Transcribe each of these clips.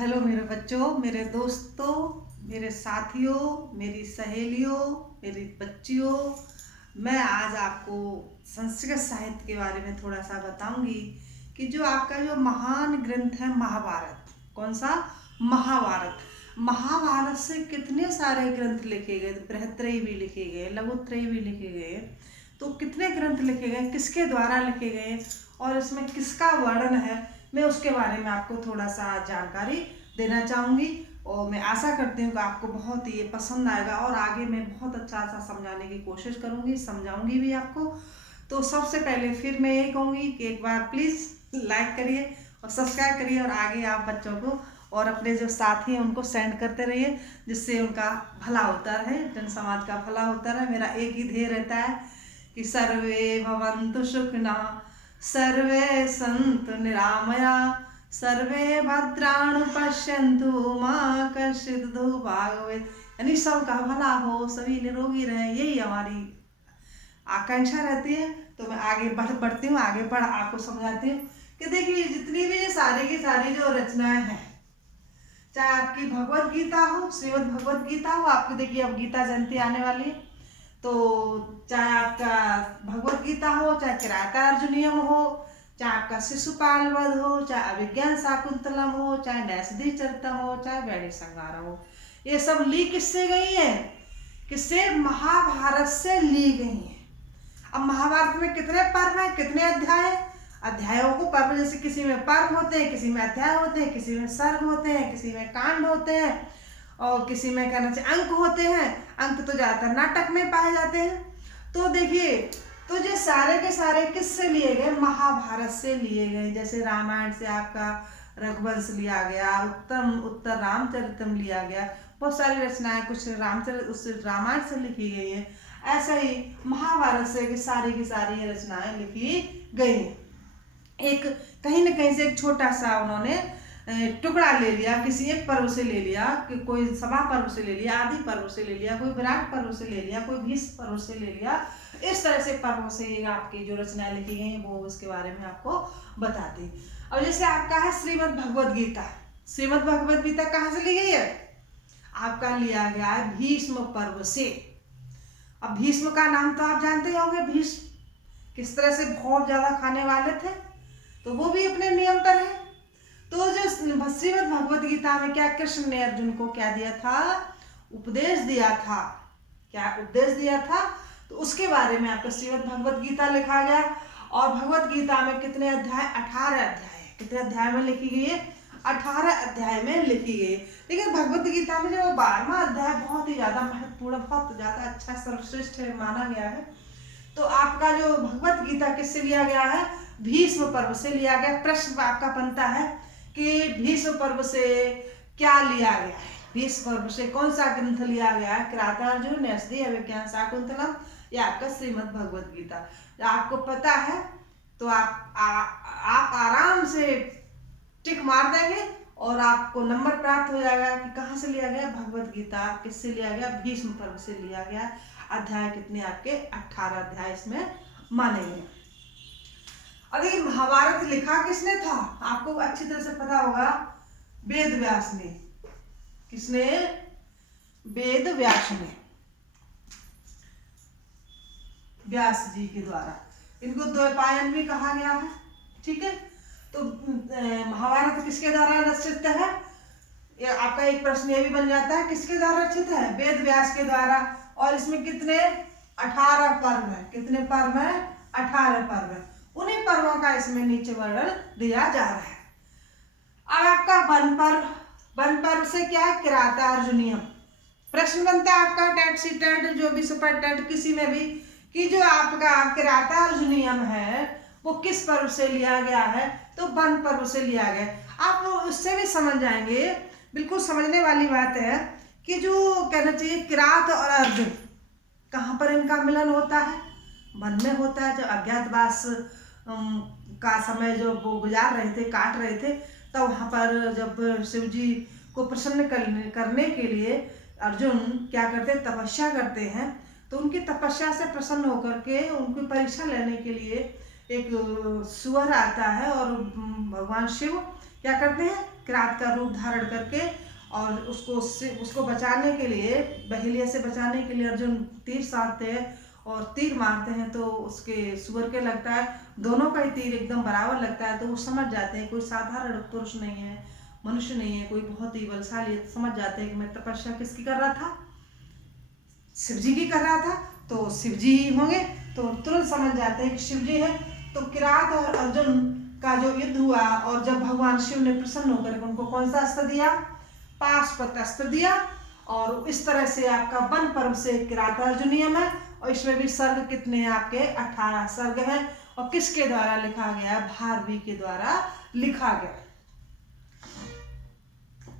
Hello मेरे बच्चों, मेरे दोस्तों, मेरे साथियों, मेरी सहेलियों, मेरी बच्चियों। मैं आज आपको संस्कृत साहित्य के बारे में थोड़ा सा बताऊंगी कि जो आपका जो महान ग्रंथ है महाभारत। कौन सा? महाभारत। महाभारत से कितने सारे ग्रंथ लिखे गए, बृहत्त्रयी भी लिखे गए, लघुत्रयी भी लिखे गए। तो कितने ग्रंथ लिखे गए, किसके द्वारा लिखे गए और इसमें किसका वर्णन है, मैं उसके बारे में आपको थोड़ा सा जानकारी देना चाहूँगी। और मैं आशा करती हूँ कि आपको बहुत ही ये पसंद आएगा और आगे मैं बहुत अच्छा सा समझाने की कोशिश करूँगी, समझाऊँगी भी आपको। तो सबसे पहले फिर मैं ये कहूँगी कि एक बार प्लीज़ लाइक करिए और सब्सक्राइब करिए और आगे आप बच्चों को और अपने जो साथी हैं उनको सेंड करते रहिए, जिससे उनका भला होता रहे, जन समाज का भला होता रहे। मेरा एक ही ध्येय रहता है कि सर्वे भवन्तु सुखिनः, सर्वे सन्तु निरामया, सर्वे भद्राणि पश्यन्तु मा कश्चित् दुर्भाग् भवेत्। यानी सबका भला हो, सभी निरोगी रहें, यही हमारी आकांक्षा रहती है। तो मैं आगे बढ़ती हूँ, आगे बढ़ आपको समझाती हूँ कि देखिए जितनी भी ये सारी की सारी जो रचनाएं हैं, चाहे आपकी भगवत गीता हो, श्रीमद् भगवत गीता हो, आपकी देखिए अब गीता जयंती आने वाली है, तो चाहे आपका भगवत गीता हो, चाहे किरातार्जुनीयम हो, चाहे आपका शिशुपाल वध हो, चाहे अभिज्ञान शाकुंतलम हो, चाहे नैषधि चरितम हो, चाहे वैदिक संहारम हो, ये सब ली किससे गई है? किससे? महाभारत से ली गई है। अब महाभारत में कितने पर्व हैं, कितने अध्याय हैं? अध्यायों को पर्व, जैसे किसी में पर्व होते हैं, किसी में अध्याय होते हैं, किसी में सर्ग होते हैं, किसी में कांड होते हैं और किसी में कहना चाहिए अंक होते हैं। अंक तो ज़्यादातर नाटक में पाए जाते हैं। तो देखिए, तो जो सारे के सारे किससे लिए गए? महाभारत से लिए गए। जैसे रामायण से आपका रघुवंश लिया गया, उत्तर रामचरितम लिया गया, बहुत सारी रचनाएं कुछ रामचरित उस रामायण से लिखी गई है। ऐसा ही महाभारत से की सारी रचनाएं लिखी गई हैं। एक कहीं न कहीं से एक छोटा सा उन्होंने टुकड़ा ले लिया, किसी एक पर्व से ले लिया, कि कोई सभा पर्व से ले लिया, आदि पर्व से ले लिया, कोई विराट पर्व से ले लिया, कोई भीष्म पर्व से ले लिया। इस तरह से पर्वों से आपकी जो रचनाएं लिखी गई हैं वो उसके बारे में आपको बताती। और जैसे आपका है श्रीमद् भगवद गीता। श्रीमद् भगवद गीता कहाँ से ली गई है? आपका लिया गया है भीष्म पर्व से। अब भीष्म का नाम तो आप जानते ही होंगे, भीष्म किस तरह से बहुत ज्यादा खाने वाले थे, तो वो भी अपने नियम पर है। तो जो श्रीमद् भगवद गीता में क्या कृष्ण ने अर्जुन को क्या दिया था? उपदेश दिया था। क्या उपदेश दिया था? तो उसके बारे में आपका श्रीमद् भगवद गीता लिखा गया। और भगवद गीता में कितने अध्याय? 18 अध्याय। कितने अध्याय में लिखी गई है? 18 अध्याय में लिखी गई। लेकिन भगवद गीता में जो 12वां अध्याय बहुत ही ज्यादा महत्वपूर्ण, बहुत ज्यादा अच्छा, सर्वश्रेष्ठ माना गया है। तो आपका जो भगवद गीता किससे लिया गया है? भीष्म पर्व से लिया गया। प्रश्न आपका बनता है कि भीष्म पर्व से क्या लिया गया है? भीष्म पर्व से कौन सा ग्रंथ लिया गया है? किरातार्जुन, नैषधि, अभिज्ञान शाकुंतलम या आपका श्रीमद् भगवद गीता। आपको पता है तो आप आराम से टिक मार देंगे और आपको नंबर प्राप्त हो जाएगा कि कहाँ से लिया गया भगवद गीता, किससे लिया गया? भीष्म पर्व से लिया गया। अध्याय कितने आपके? 18 अध्याय इसमें माने गए। अब ये महाभारत लिखा किसने था? आपको अच्छी तरह से पता होगा, वेद व्यास ने। किसने? वेद व्यास ने, व्यास जी के द्वारा। इनको द्वैपायन भी कहा गया है, ठीक है। तो महाभारत किसके द्वारा रचित है? ये आपका एक प्रश्न ये भी बन जाता है, किसके द्वारा रचित है? वेद व्यास के द्वारा। और इसमें कितने? 18 पर्व है। कितने पर्व है? 18 पर्व है। उन्हीं पर्वों का इसमें नीचे वर्णन दिया जा रहा है। अब आपका वन पर्व। वन पर्व से क्या है? किरातार्जुनीयम। प्रश्न बनता है आपका टेट सी टेट, जो भी सुपर टेट किसी में भी, कि जो आपका किरातार्जुनीयम है वो किस पर्व से लिया गया है? तो वन पर्व से लिया गया। आप उससे भी समझ जाएंगे, बिल्कुल समझने वाली बात है कि जो कहना चाहिए किरात और अर्जुन, कहाँ पर इनका मिलन होता है? वन में होता है। जब अज्ञातवास का समय जो वो गुजार रहे थे, काट रहे थे, तो वहाँ पर जब शिव जी को प्रसन्न करने के लिए अर्जुन क्या करते? तपस्या करते हैं। तो उनकी तपस्या से प्रसन्न होकर के उनकी परीक्षा लेने के लिए एक सुअर आता है और भगवान शिव क्या करते हैं? किरात का रूप धारण करके, और उसको बचाने के लिए, बहेलिया से बचाने के लिए अर्जुन तीर साधते हैं और तीर मारते हैं तो उसके सुअर के लगता है, दोनों का ही तीर एकदम बराबर लगता है। तो वो समझ जाते हैं कोई साधारण पुरुष नहीं है, मनुष्य नहीं है, कोई बहुत ही बलशाली है। समझ जाते हैं कि मैं तपस्या किसकी कर रहा था, शिव जी की कर रहा था, तो शिव जी ही होंगे। तो तुरंत समझ जाते हैं कि शिव जी है। तो किरात और अर्जुन का जो युद्ध हुआ, और जब भगवान शिव ने प्रसन्न होकर उनको कौन सा अस्त्र दिया, पाशुपत अस्त्र दिया। और इस तरह से आपका वन पर्व से किरातार्जुनीयम है। और इसमें भी सर्ग कितने हैं आपके, 18 सर्ग हैं। और किसके द्वारा लिखा गया, भारवी के द्वारा लिखा गया।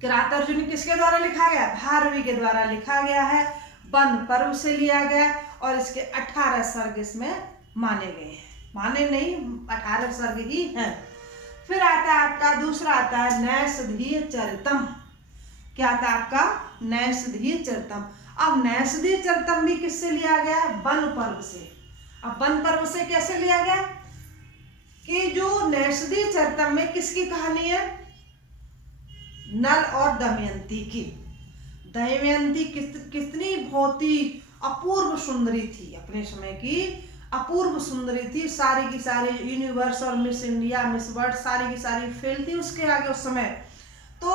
किरातार्जुनी किसके द्वारा लिखा गया, भारवी के द्वारा लिखा गया है। वन पर्व से लिया गया और इसके 18 सर्ग इसमें माने गए हैं। माने नहीं, 18 सर्ग ही हैं। फिर आता है आपका दूसरा, आता है नैषधीय चरितम। क्या आता है आपका, नैषधीय चरितम। अब नैषधीय चरितम भी किससे लिया गया, वन पर्व से। अब वन पर्व से कैसे लिया गया, कि जो नैषधीय चरितम में किसकी कहानी है, नल और दमयंती की। दमयंती कितनी बहुत ही अपूर्व सुंदरी थी, अपने समय की अपूर्व सुंदरी थी। सारी की सारी यूनिवर्स और मिस इंडिया, मिस वर्ल्ड, सारी की सारी फेल थी उसके आगे उस समय। तो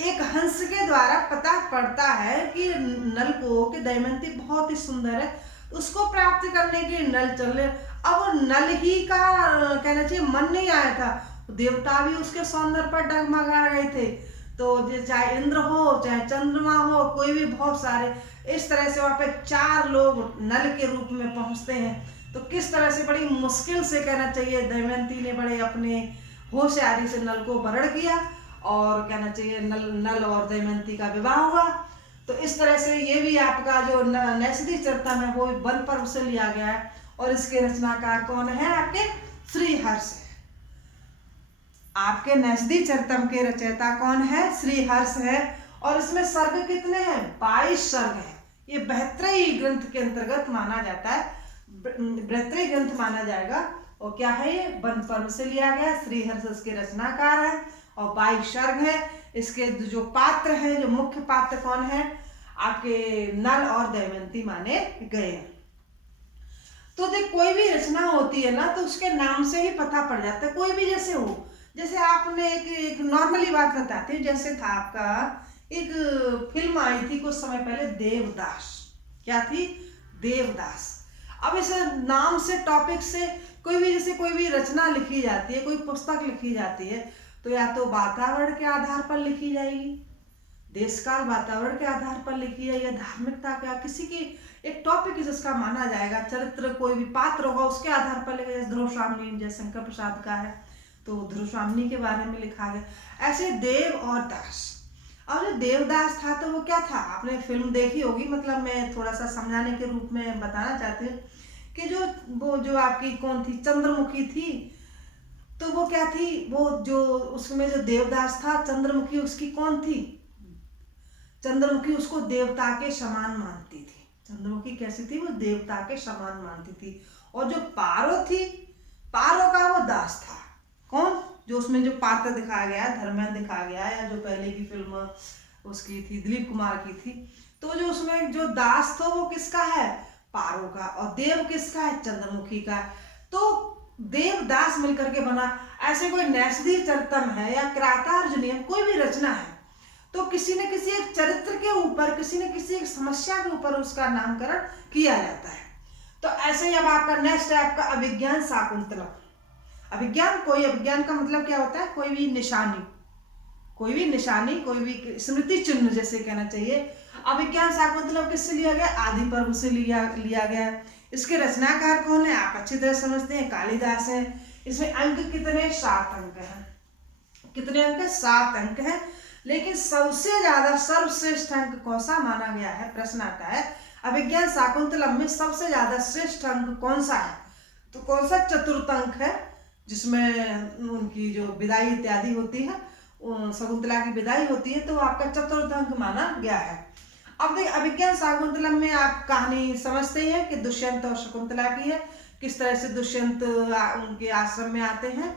एक हंस के द्वारा पता पड़ता है कि नल को, कि दमयंती बहुत ही सुंदर है, उसको प्राप्त करने के नल चले। अब नल ही का कहना चाहिए मन नहीं आया था, देवता भी उसके सौंदर्य पर डगमगा रहे थे। तो चाहे इंद्र हो, चाहे चंद्रमा हो, कोई भी, बहुत सारे इस तरह से वहाँ पे 4 लोग नल के रूप में पहुँचते हैं। तो किस तरह से बड़ी मुश्किल से कहना चाहिए दमयंती ने बड़े अपने होशियारी से नल को वरण किया, और कहना चाहिए नल और दमयंती का विवाह हुआ। तो इस तरह से ये भी आपका जो नैषधीय चरितम है वो वन पर्व से लिया गया है। और इसके रचनाकार कौन है, आपके श्रीहर्ष है। आपके नैषधीय चरितम के रचयिता कौन है, श्रीहर्ष है। और इसमें सर्ग कितने हैं, 22 सर्ग हैं। ये बृहत्त्रयी ग्रंथ के अंतर्गत माना जाता है, बृहत्त्रयी ग्रंथ माना जाएगा। और क्या है, ये वन पर्व से लिया गया, श्रीहर्ष इसके रचनाकार है, और 22 सर्ग है। इसके जो पात्र हैं, जो मुख्य पात्र कौन है, आपके नल और दमयंती माने गए हैं। तो देख, कोई भी रचना होती है ना, तो उसके नाम से ही पता पड़ जाता है, कोई भी जैसे हो। जैसे आपने एक नॉर्मली बात बताती हूँ, जैसे था आपका एक फिल्म आई थी कुछ समय पहले, देवदास। क्या थी, देवदास। अब इस नाम से, टॉपिक से कोई भी, जैसे कोई भी रचना लिखी जाती है, कोई पुस्तक लिखी जाती है, तो या तो वातावरण के आधार पर लिखी जाएगी, देश काल वातावरण के आधार पर लिखी है, या धार्मिकता का किसी की एक टॉपिक जिसका माना जाएगा, चरित्र कोई भी पात्र होगा उसके आधार पर लिखा। जैसे ध्रुवस्वामिनी जयशंकर प्रसाद का है, तो ध्रुवस्वामिनी के बारे में लिखा गया। ऐसे देव और दास। और जो देवदास था तो वो क्या था, आपने फिल्म देखी होगी, मतलब मैं थोड़ा सा समझाने के रूप में बताना चाहती हूँ कि जो आपकी कौन थी, चंद्रमुखी थी। तो वो क्या थी, वो जो उसमें जो देवदास था, चंद्रमुखी उसकी कौन थी, चंद्रमुखी उसको देवता के समान मानती थी। चंद्रमुखी कैसी थी, वो देवता के समान मानती थी। और जो पारो थी, पारो का वो दास था। कौन, जो उसमें जो पात्र दिखाया गया, धर्मेंद्र दिखाया गया, या जो पहले की फिल्म उसकी थी, दिलीप कुमार की थी। तो जो उसमें जो दास था वो किसका है, पारो का। और देव किसका है, चंद्रमुखी का। तो देवदास मिलकर के बना। ऐसे कोई नैषधीय चरितम है या किरातार्जुनीयम, कोई भी रचना है, तो किसी न किसी एक चरित्र के ऊपर, किसी न किसी एक समस्या के ऊपर उसका नामकरण किया जाता है। तो ऐसे ही अब आपका नेक्स्ट है आपका अभिज्ञान शाकुंतलम। अभिज्ञान, कोई अभिज्ञान का मतलब क्या होता है, कोई भी निशानी, कोई भी निशानी, कोई भी स्मृति चिन्ह जैसे कहना चाहिए। अभिज्ञान शाकुंतलम किससे लिया गया, आदि पर्व से लिया गया। इसके रचनाकार कौन है, आप अच्छी तरह समझते हैं, कालिदास है। इसमें अंक कितने, 7 अंक हैं। कितने अंक, 7 अंक हैं। लेकिन सबसे ज्यादा सर्वश्रेष्ठ अंक कौन सा माना गया है, प्रश्न आता है अभिज्ञान शाकुंतलम में सबसे ज्यादा श्रेष्ठ अंक कौन सा है। तो कौन सा, चतुर्थ अंक है, जिसमें उनकी जो विदाई इत्यादि होती है, शकुंतला की विदाई होती है, तो आपका चतुर्थ अंक माना गया है। अब देखिए, अभिज्ञान शाकुंतलम में आप कहानी समझते हैं कि दुष्यंत और शकुंतला की है। किस तरह से दुष्यंत उनके आश्रम में आते हैं,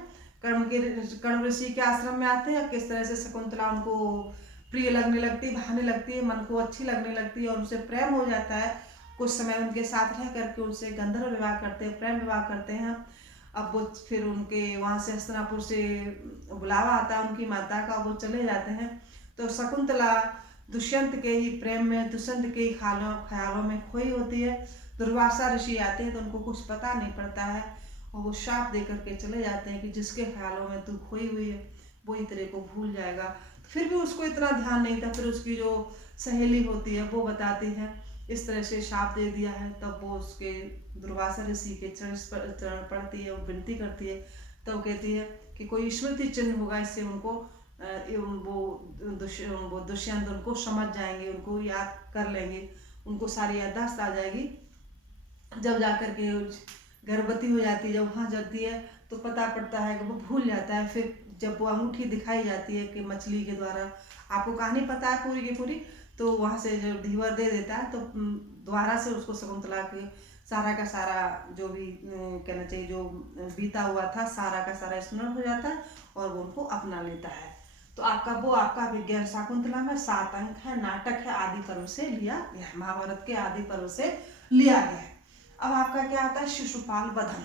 कण्व ऋषि के आश्रम में आते हैं, किस तरह से शकुंतला उनको प्रिय लगने लगती है, भाने लगती है, मन को अच्छी लगने लगती है और उनसे प्रेम हो जाता है। कुछ समय उनके साथ रह करके उनसे गंधर्व विवाह करते हैं, प्रेम विवाह करते हैं। अब वो फिर उनके वहाँ से हस्तिनापुर से बुलावा आता है उनकी माता का, वो चले जाते हैं। तो शकुंतला दुष्यंत के ही प्रेम में, दुष्यंत के ही ख्यालों में खोई होती है। दुर्वासा ऋषि आते हैं तो उनको कुछ पता नहीं पड़ता है और वो शाप दे करके चले जाते हैं कि जिसके ख्यालों में तू खोई हुई है वही तेरे को भूल जाएगा। फिर भी उसको इतना ध्यान नहीं था। फिर उसकी जो सहेली होती है वो बताती है इस तरह से शाप दे दिया है। तब वो उसके दुर्वासा ऋषि के चरण पड़ती है, वो विनती करती है। तब कहती है कि कोई स्मृति चिन्ह होगा, इससे उनको वो दुष्यंत उनको समझ जाएंगे, उनको याद कर लेंगे, उनको सारी याददाश्त आ जाएगी। जब जाकर के गर्भवती हो जाती है, जब वहाँ जाती है तो पता पड़ता है कि वो भूल जाता है। फिर जब वो अंगूठी दिखाई जाती है कि मछली के द्वारा, आपको कहानी पता है पूरी की पूरी, तो वहाँ से जब धीवर दे देता है तो दोबारा से उसको शकुंतला के सारा का सारा जो भी कहना चाहिए जो बीता हुआ था सारा का सारा स्मरण हो जाता है और वो उनको अपना लेता है। तो आपका विज्ञान शाकुंतला में 7 अंक है, नाटक है, आदि पर्व से लिया गया है, महाभारत के आदि पर्व से लिया गया है। अब आपका क्या आता है शिशुपाल वधम।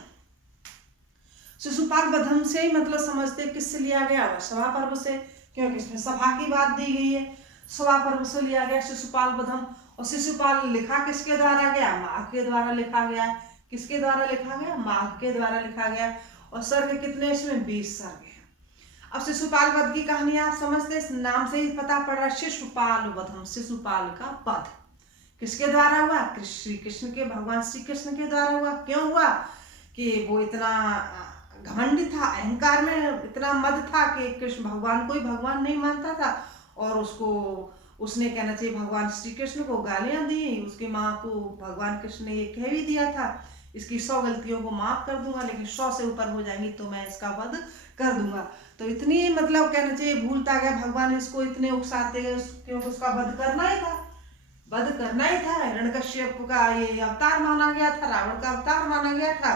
शिशुपाल वधम से ही मतलब समझते किससे लिया गया हुआ, सभा पर्व से, क्योंकि इसमें सभा की बात दी गई है। सभा पर्व से लिया गया शिशुपाल वधम। और शिशुपाल लिखा किसके द्वारा गया, माघ के द्वारा लिखा गया। किसके द्वारा लिखा गया, माघ के द्वारा लिखा गया। और सर्ग कितने इसमें 20 सर्ग है। अब शिशुपाल वध की कहानी आप समझते, इस नाम से ही पता पड़ रहा है शिशुपाल वधम, शिशुपाल का वध किसके द्वारा हुआ, श्री कृष्ण के, भगवान श्री कृष्ण के द्वारा हुआ। क्यों हुआ कि वो इतना घमंडी था, अहंकार में इतना मद था कि कृष्ण भगवान को ही भगवान नहीं मानता था और उसने कहना चाहिए भगवान श्री कृष्ण को गालियां दी। उसकी माँ को भगवान कृष्ण ने ये कह भी दिया था इसकी 100 गलतियों को माफ कर दूंगा, लेकिन 100 से ऊपर हो जाएंगी तो मैं इसका वध कर दूंगा। तो इतनी मतलब कहना चाहिए भूलता गया भगवान, इसको इतने उकसाते गए क्योंकि उसका वध करना ही था, वध करना ही था। हिरण्यकश्यप का ये अवतार माना गया था, रावण का अवतार माना गया था।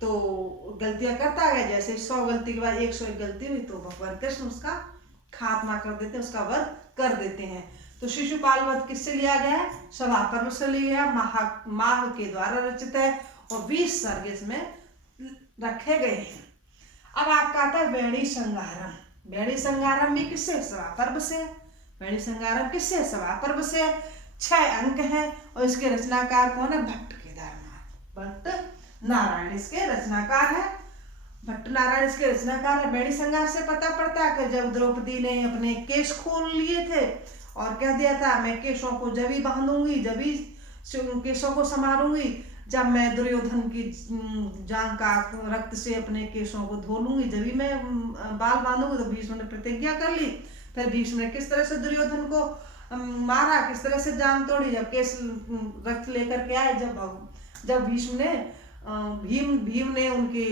तो गलतियां करता गया, जैसे 100 गलती के बाद 101 गलती हुई तो भगवान कृष्ण उसका खात्मा कर देते, उसका वध कर देते हैं। तो शिशुपाल वध किससे लिया गया है, सभा पर्व से लिया गया, माघ के द्वारा रचित है और 20 सर्ग इसमें रखे गए हैं। अब आपका आता है वेणी संगारम। वेणी संगारम भी किससे, सभा पर्व से। वेणी संगारम किससे, सभा पर्व से। 6 अंक हैं और इसके रचनाकार कौन है, भट्ट केदारनाथ, भट्ट नारायण इसके रचनाकार है। भट्ट नारायण इसके रचनाकार है। वेणी संगार से पता पड़ता है कि जब द्रौपदी ने अपने केश खोल लिए थे और कह दिया था मैं केशों को जब ही बांधूंगी, जब ही केशों को संवारूंगी, जब मैं दुर्योधन की जांग का रक्त से अपने केशों को धो लूंगी, जब ही मैं बाल बांधूंगी। तो भीष्म ने प्रतिज्ञा कर ली। फिर भीष्म ने किस तरह से दुर्योधन को मारा, किस तरह से जांग तोड़ी, जब केश रक्त लेकर के आए, जब भीष्म ने भीम ने उनकी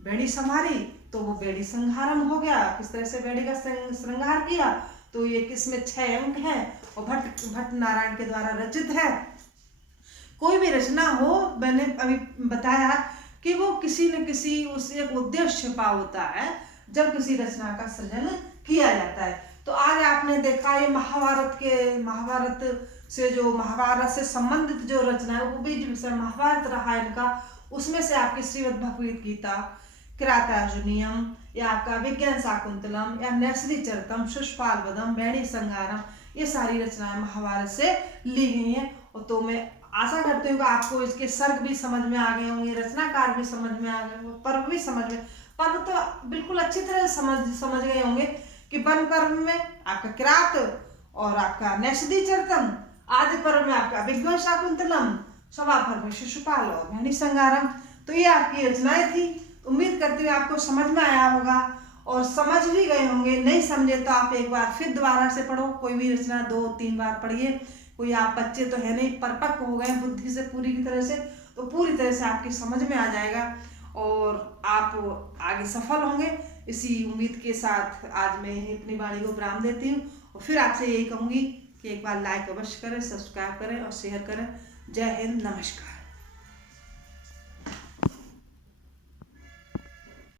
बेड़ी संभारी तो वो बेड़ी संहारम हो गया। किस तरह से बेड़ी का श्रृंगार किया, तो ये किसमें 6 अंक हैं और भट्ट नारायण के द्वारा रचित है। कोई भी रचना हो, मैंने अभी बताया कि वो किसी न किसी उस एक उद्देश्य छिपा होता है जब किसी रचना का सृजन किया जाता है। तो आज आपने देखा ये महाभारत से संबंधित जो रचना है वो भी विषय महाभारत रहा इनका। उसमें से आपकी श्रीमद् भगवद गीता, किरातार्जुनीयम या आपका विज्ञान शाकुंतलम या नैषधीचरितम, शिशुपाल वधम, वेणी संगारम, ये सारी रचनाएं महाभारत से ली गई हैं। और तो मैं आशा करती हूँ कि आपको इसके सर्ग भी समझ में आ गए होंगे, रचनाकार भी समझ में आ गए होंगे, पर्व भी समझ में, पर्व तो बिल्कुल अच्छी तरह समझ गए होंगे कि वन पर्व में आपका किरात और आपका नैषधीचरितम, आदि पर्व में आपका विज्ञान शाकुंतलम, सभा पर्व में शिशुपाल और वेणी संगारम। तो ये आपकी रचनाएं थी। उम्मीद करती हूँ आपको समझ में आया होगा और समझ भी गए होंगे। नहीं समझे तो आप एक बार फिर दोबारा से पढ़ो, कोई भी रचना 2-3 बार पढ़िए। कोई आप बच्चे तो है नहीं, परिपक्व हो गए बुद्धि से पूरी की तरह से, तो पूरी तरह से आपकी समझ में आ जाएगा और आप आगे सफल होंगे। इसी उम्मीद के साथ आज मैं अपनी वाणी को विराम देती हूँ और फिर आपसे यही कहूँगी कि एक बार लाइक अवश्य करें, सब्सक्राइब करें और शेयर करें। जय हिंद, नमस्कार।